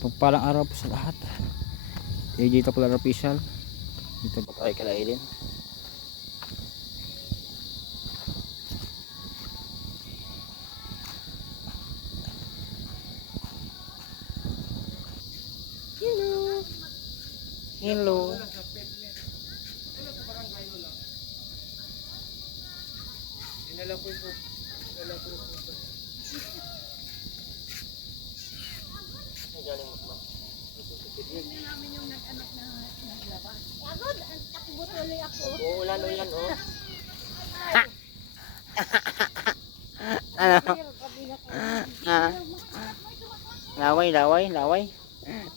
Pagpalang araw po sa lahat. AJ Popular Official. Dito po tayo kila Aileen. Hello. Hello. Uulan-ulan, oh. Ano? Laway, laway, laway.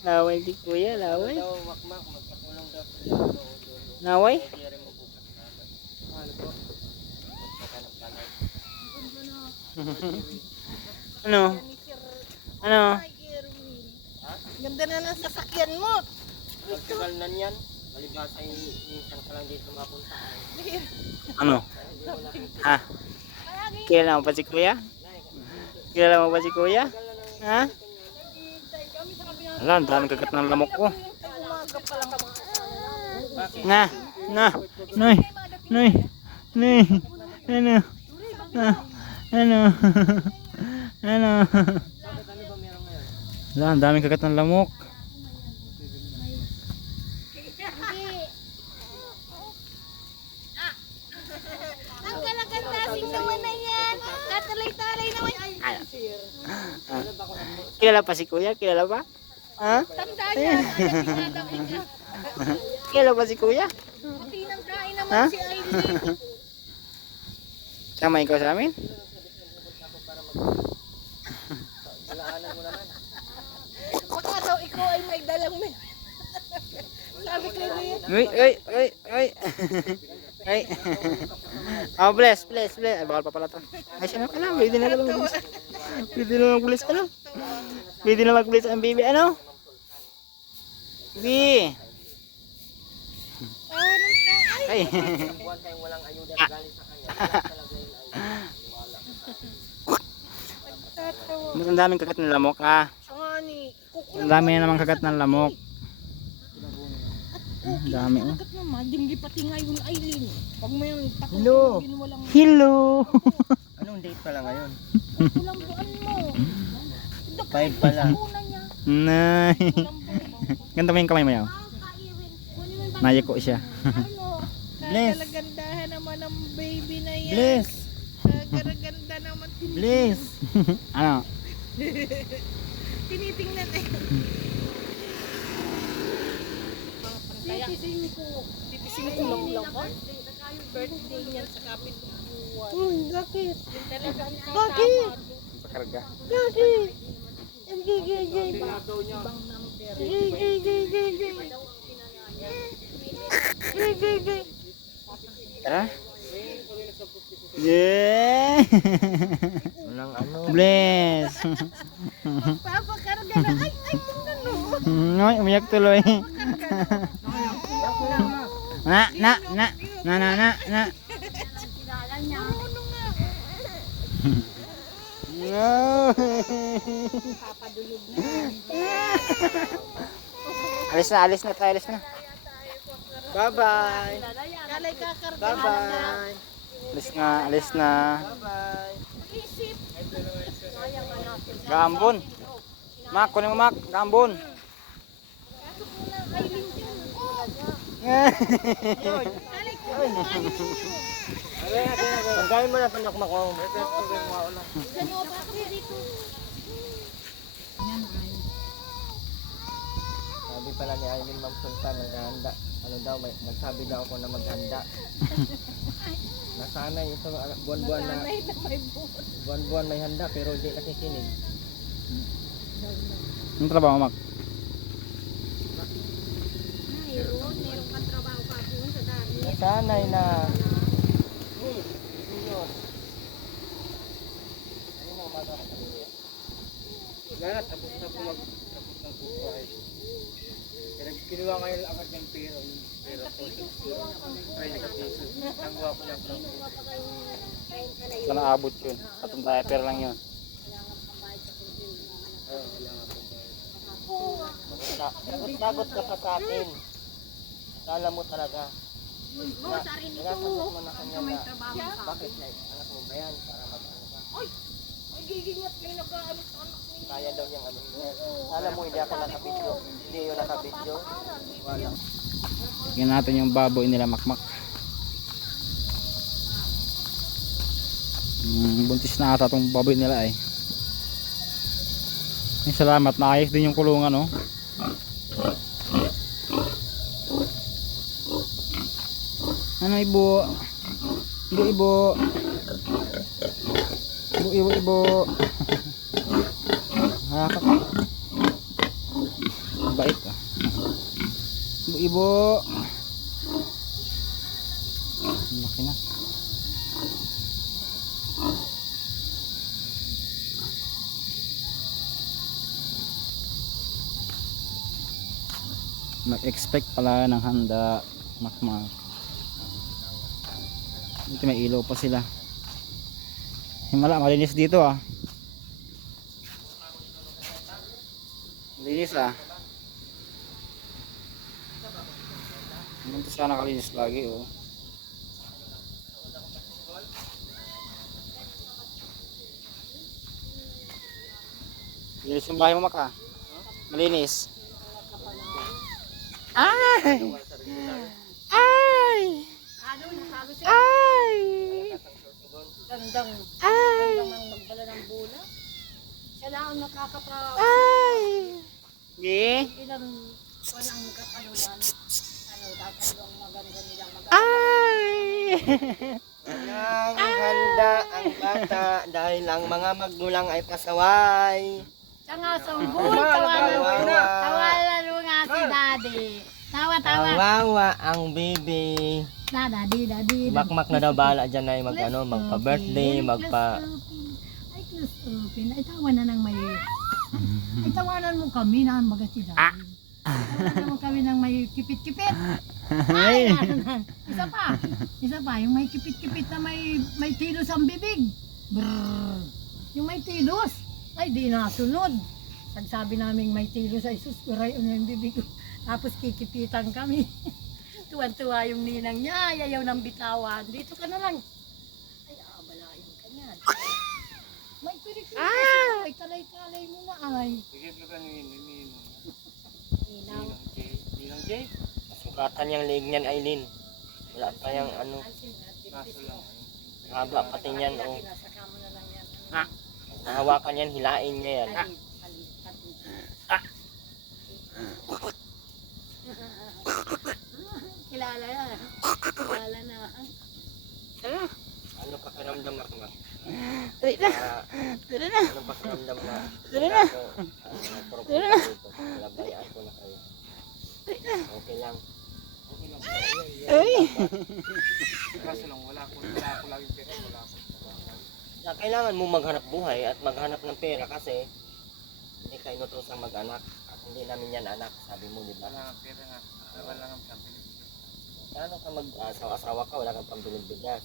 Laway di kuya, laway. Daw, makmak, magpatulong daw sila. Laway? Pwede rin mabukas na agad. Ano po? Magpakanap kalay. Ano? Ano? Ganda na ng sasakyan mo. Nagtagal na niyan. Malibasa yung minsan ka lang dito mapunta. Ano? Ha? Kilala mo pa si kuya? Kilala mo pa si kuya? Ha? Wala, ang dami kagat ng lamok ko. Na, na, noy, noy, noy, ano, ano, ano. Wala, ang dami kagat ng lamok. Ang galagantasing naman na yan. Katalay-talay naman. Kilala pa si kuya? Kilala pa? Ha? Tanda niya. Kilala pa si kuya? Tinangkain naman Ha? si Aileen. Sama ikaw sa amin? Baka daw ikaw ay may dalang may... Sabi ko niya. Uy, uy, uy, uy. Uy. Oh, bless, bless, bless. Ay, bawal pa pala to. Ay, siya na pala. Pwede na lang mag-bless. Pwede na mag-bless. Ano? Pwede na mag-bless ang baby. Ano? Baby. Ay. Buwan tayong walang ayuda na galing sa kanya. Wala talaga yung ayuda. Mas ang daming kagat ng lamok, ah. Ani, Ang dami na naman kagat ng lamok. Ang dami, oh. Kagat naman, dinggi pati ngayon Aileen. Pag mo yung Hello. patutugin walang Hello. Anong date pala ngayon? walang buwan mo. 5 pala. Una niya. Nay. Walang buwan. Ganda mo yung kamay mo, yaw. Nayako siya. Ano? Bless. Kagalagandahan naman ng baby na yan. Bless! Kagaganda naman. Bless! Ano? Tinitingnan eh. Titising ko. Titising ko lang lang ba? Birthday niyan sa kapit-buwan. Bakit? Bakit? Pakarga. Bakit? Ibang number. Tara. Yeah. Walang ano. Bless. Papakarga na. Ay, tingnan mo. Noy, umiyak tuloy. Na. Ano nga? No. Papadulog na. Alis na tayo, alis na. Bye-bye! Kalay kakarga. Bye-bye! Alis na. Bye-bye! Isip. Gambon. Mak, kunin mo mak, gambon. Pasok mo na Aileen dyan. Kalay ko. Pagkain mo na sa nakmak ko. Diyan o, bakit dito? Sabi pala ni Aileen Ma'am Sultan, naghahanda. Ano daw, nagsabi daw ako na maghanda. Nasanay ito, buwan-buwan na, Sanay na may buwan. buwan-buwan may handa pero hindi nakikinig. Anong trabaho, mak? Mayroon kang trabaho pa doon sa dami. Nasanay na. Lahat, tapos na po tapos ng buhay. Kinuha ngayon agad ng pera. Try na kasi. Nanggawa ko lang from Saan naabot yun? Patong diaper lang yun. wala nga po. Lagot ka pa sa akin. Kala mo talaga. Nakasagot mo na kanya na. Bakit na? Anak mo ba yan? Para mag-ano ka. Ay, gigingat kayo nag-ano sa anak niya. Kaya daw niyang ano yan. Alam mo, hindi ako nakabidyo. Hindi yun nakabidyo. Wala. Tingnan natin yung baboy nila makmak. Buntis na ata itong baboy nila eh. Salamat, naayos din yung kulungan, no? Ano ibo? Ibo. Ibo. Hakak. Bait ah. Ibo. Laki na. Mag-expect pala ng handa makmak. Dito may ilaw pa sila. Himala, malinis dito ah. Malinis ah. Munto sana kalinis lagi oh. Malinis yung bahay mo maka. Malinis. Ay! Ay! Ano, nasabi siya. Ay! Gandang. Ay! Gandang ang magdala ng bola. Siya lang ang nakakapa. Ay! Di? Ilang walang katalunan. Ano, tatalong maganda nilang maganda. Ay! Ang handa ang bata dahil ang mga magulang ay pasaway. Siya nga sumbul, tawanan mo nga si daddy. Tawa. Kawawa ang baby. Daddy. Makmak na daw bahala dyan ay magpa-birthday, Ay, Christopin. Ay, tawanan ng may... Ay, tawanan mo kami na magati daddy. Tawanan mo kami ng may kipit-kipit. Ay, Isa pa, yung may kipit-kipit na may tilos ang bibig. Brrr. Yung may tilos. Ay, di nasunod. Pagsabi namin may tilos ay suskuray yung bibig. Tapos kikipitan kami. Tuwan-tuwa yung ninang niya. Ayaw ng bitawan. Dito ka na lang. Ay, abalayin ka niyan. May pirik-pirik. Ay, talay-talay mo na ay. Sige, ka ni Ninang. Ninang Jay. Masukatan yung leg niyan, Aileen. Wala pa yung ano. Kaso lang. Haba pati niyan, oh. Pinasaka mo na lang yan. Nahawakan yan, hilain niya yan. Ay, Kilala na. Kilala na. Ano pakiramdam ako nga? Dali na. Dali na. Ano pakiramdam na? Dali na. Dali na. Labayaan ko na kayo. Okay lang. Ay! Kaso lang, wala ko laging pera. Kailangan mo maghanap buhay at maghanap ng pera kasi hindi ka inutosang mag-anak at hindi namin yan anak, sabi mo, di ba? Wala kang pera nga. Wala kang pambili. Paano ka mag-asawa ka, wala kang pambiling bigas.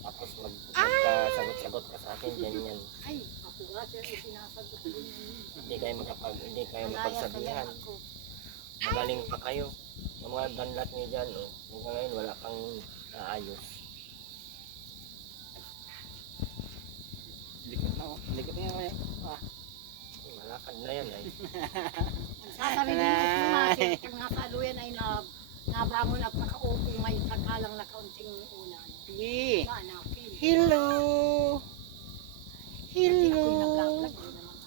Tapos magsagot-sagot ka sa akin, ganyan. Ay, ako nga siya ay sinasagot din. Hindi kayo mapagsabihan. Magaling pa kayo. Yung mga banlat niyo dyan, oh. Hanggang ngayon wala pang naayos. Likot na oh. Likot na yan. Malakad na yan ay. Sasabi din mo kumakit, pag nasaluyan ay nabangon at nakaupo may takalang na kaunting unan. Sige. Manakin. Hello. Hello. Ako'y nagkaklag, di naman.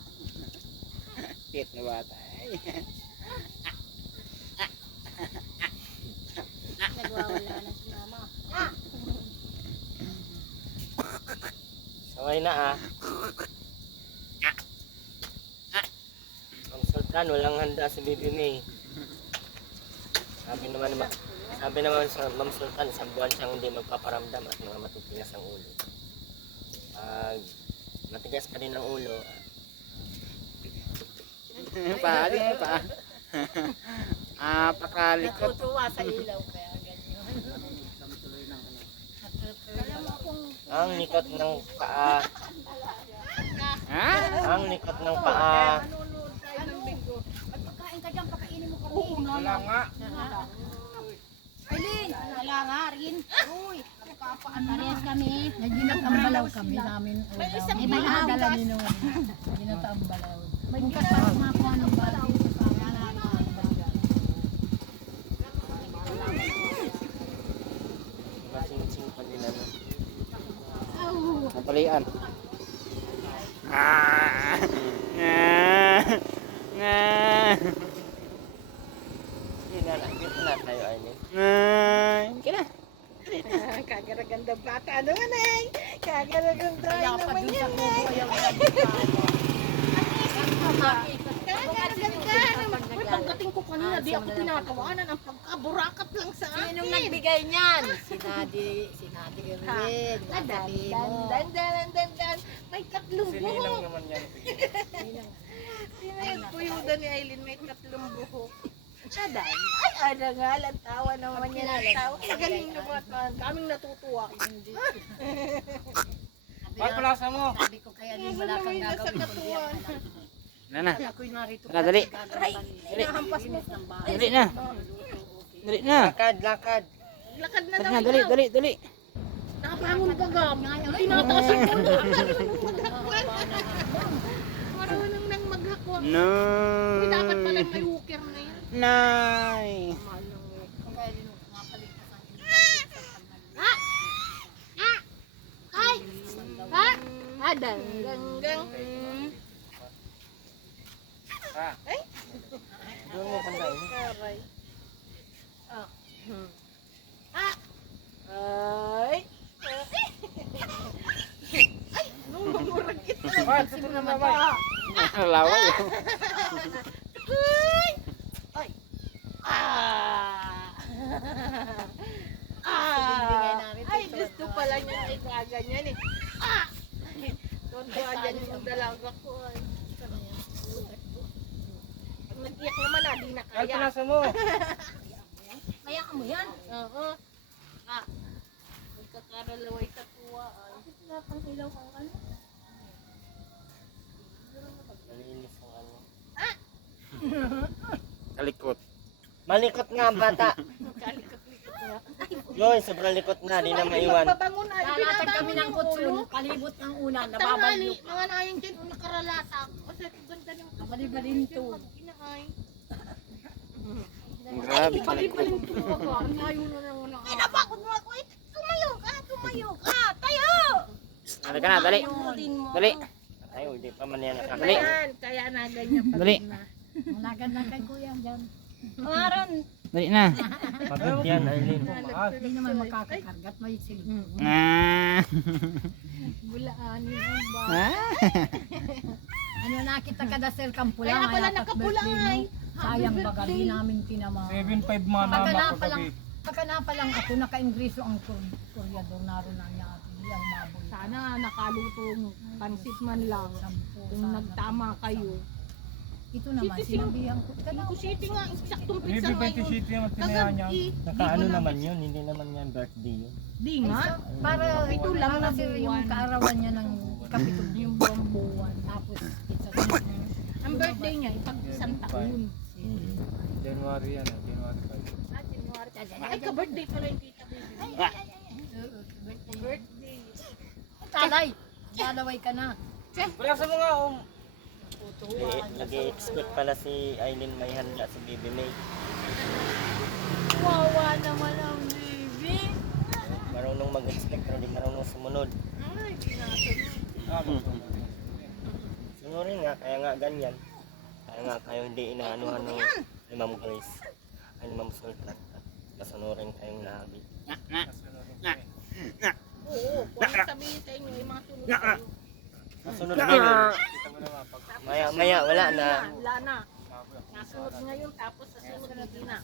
Cute na bata. Nagwawala na si mama. Saway na ah. Ang Sultan, walang handa si Bibi May. Sabi naman sa Ma'am Sultan, isang buwan siyang hindi magpaparamdam at mga matutigas ang ulo. Matigas pa din ang ulo. Pa. Pakalikot. Natutuwa sa ilaw kaya ganyan. Alam mo kung Ang likot ng paa. Ha? Ang likot ng paa. manunood tayo ng linggo. Wala nga. Aileen, wala nga rin. Uy, parehas kami. Nagginatambalaw kami namin. May isang May balaw. dala ni Noon. Ginatambalaw. Bukas para kumakuha ng balaw. Masing-sing pa nila no. Napalian. Ah! Ah! Ah! Hindi na lang. Dito na tayo, Aileen. Ah! Kaya. Kagaraganda bata naman eh. Kagaraganda naman yan eh. Kagaraganda naman. Uy, pagdating ko kanina, di ako tinatawanan. Ang pagkaburakat lang sa akin. Sinong nagbigay niyan? Sinadi rin. Nadali mo. Dan. May tatlong Sininang buhok. naman yan. Pinagpuyuda ni Aileen, may tatlong buhok. Aday, ay ada nga lang, tawa naman yan ang tawa. Magaling naman, kaming natutuwa. Hindi. Ay, palasa mo. Sabi ko kaya din wala kang gagawin kundi yan. Na. Ako'y narito. Tara, dali. Dali. Nahampas mo. Dali na. Dali na. Lakad, lakad. Lakad na Dali daw na, dali, ikaw. dali. Nakapangon ka gam. Tinataas ang ulo. Marunong nang maghakwa. No. Uy, dapat pala may hooker na yan. Nay. Ay! Ha? Adan. Ganggang. Ay! Doon mo pandain. Aray. Ah. Ah. Ay. Ay, nung ito. Ay, tuto na babay. Laway. Ay. Ay. Ah. Ah. Ay, gusto pala niya ay gaganyan eh. Ah. Tontuwa dyan yung dalaga ko. Ay. Pag nag-iyak naman na, di na Ay, kaya. palasa mo. Kaya mo yan? Oo. Ah. Magkakaralaway sa tuwa. Ay. Pang ilaw ang ano? Nalinis ang ano. Kalikot. Malikot nga ang bata. Kalikot-likot nga. Yoy, sobrang likot na. Di na maiwan. Pabangon ay. Lalakad kami ng ulo. kutsun. Palibot ng ulan. Tangali, Nababalyo. mga nayang dyan, nakaralasak. Kasi ganda ng Kabali-balinto. Inaay. Grabe. Balik-balik ito ba? Ang layo na lang wala. Pinapakot mo ako. Tumayo ka, tumayo ka. Tayo! Dali ka na, dali. Dali. Ay, hindi pa man yan Dali. nakakali. Ayan, kaya na ganyan pag Dali. na. Malagad lang kay kuya dyan. Maron. Dali na. Pagod yan, Aileen. Hindi naman makakakargat. May silbi. Ah. Bulaanin ang ba? Ah. Ano nakita ka dasel kang pula. Kaya pala dapat nakapula birthday nga mo. Sayang baga, di namin tinama. 7.5 mana Pagka na pa lang ako, naka-ingreso ang kuryador. Naroon na niya atin. Ang maboy. Sana nakalutong pansit man lang. Kung nagtama kayo. Ito naman, Siti, sinabihan ko. Kung city nga, eksaktong Maybe pizza 20 ngayon. city ang tinaya niya. Kagabi. Nakaano naman yun, hindi naman yan birthday yun. Di nga. Para Ito lang para na sir buwan. yung kaarawan niya ng kapitog yung buwang buwan. Tapos, isa Ang birthday niya, pag isang taon. January yan, January 5. Ay, ka-birthday pala yung tita baby. Birthday. Talay! Dalaway ka na. Palasa mo nga, Nag-i-expect pala si Aileen may handa si Baby May. Wawa naman ang baby. Marunong mag-expect pero di marunong sumunod. Ay, tinatanong. Sunurin nga, kaya nga ganyan. Kaya nga kayo hindi inaanuhan ng ni Ma'am Grace. Ay ni Ma'am Sultan. Kasunurin kayong labi. Oo, kung ano sabihin sa inyo, yung mga sunod sa'yo. Kasunod din. Maya, wala na. Wala na. Nasunod ngayon, tapos sa sunod hindi na.